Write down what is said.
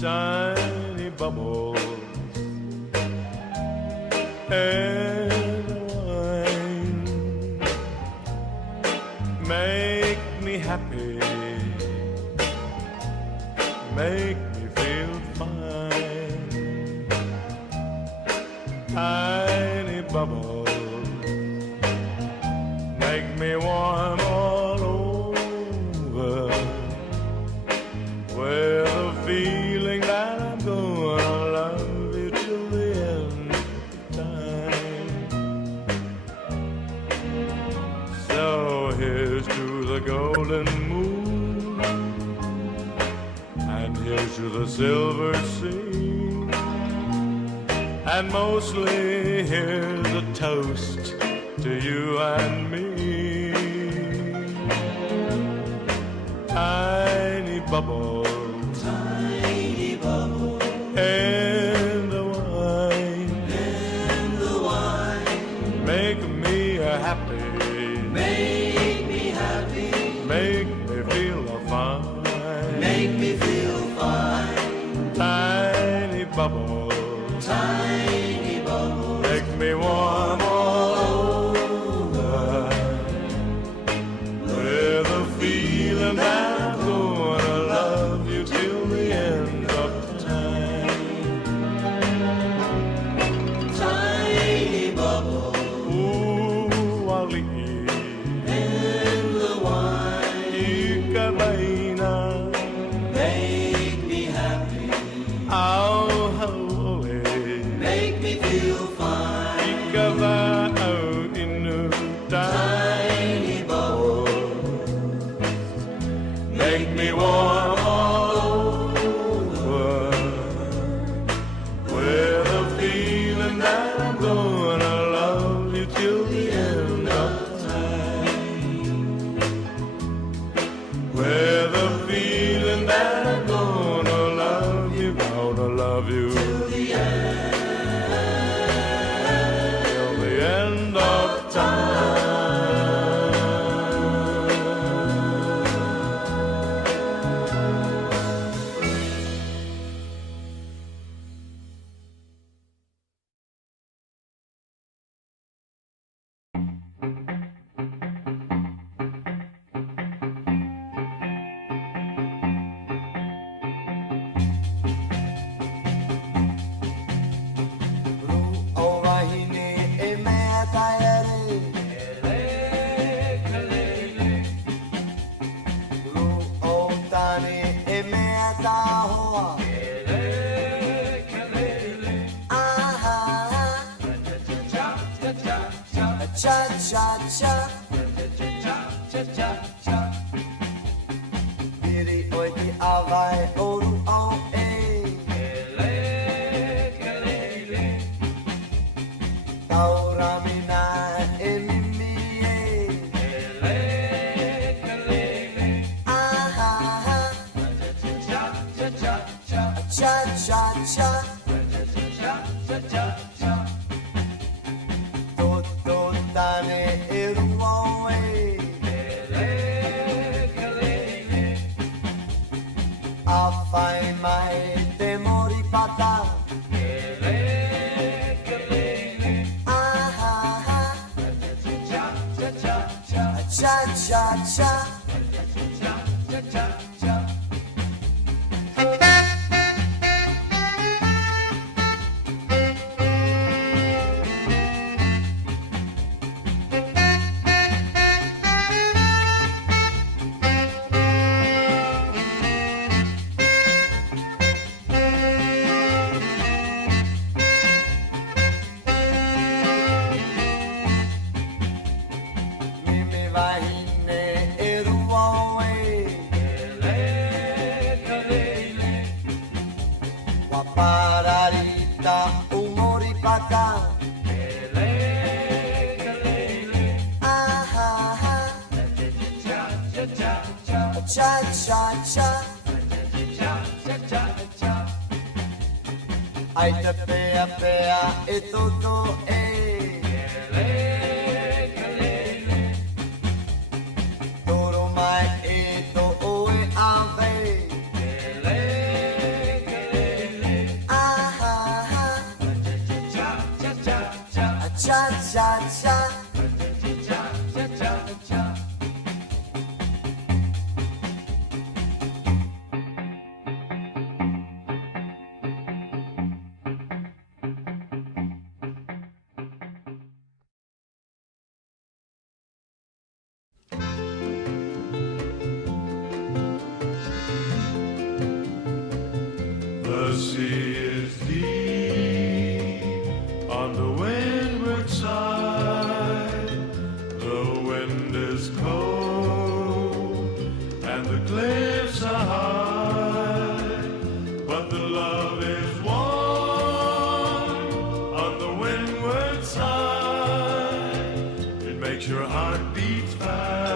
tiny bubbles and wine make me happy, make me feel fine. Tiny bubbles make me warm all over with a feeling that I'm gonna love you till the end of time. So here's to the golden moon, and here's to the silver sea, and mostly here's a toast to you and me. Tiny bubbles, tiny bubbles, and the wine, make me happy, make me happy, make me feel fine, make me feel fine. Tiny bubbles, Tiny bubbles, make me warm all over with a feeling that I'm gonna love you till the end of time. tiny bubbles, Ooh, Ali, and the wine Ikabaina, make me happy, oh, holy, make me feel fine. Ikaba, oh, inu, Tiny bubbles, make me warm all over with a feeling that I'm gonna love you till the end of time. With a feeling that I'm gonna love you till the end of time. Ai te pea pea e toto e Toro mai e to o e ave cha-cha. The sea is deep on the windward side. The wind is cold and the cliffs are high, but the love is warm on the windward side. It makes your heart beat fast.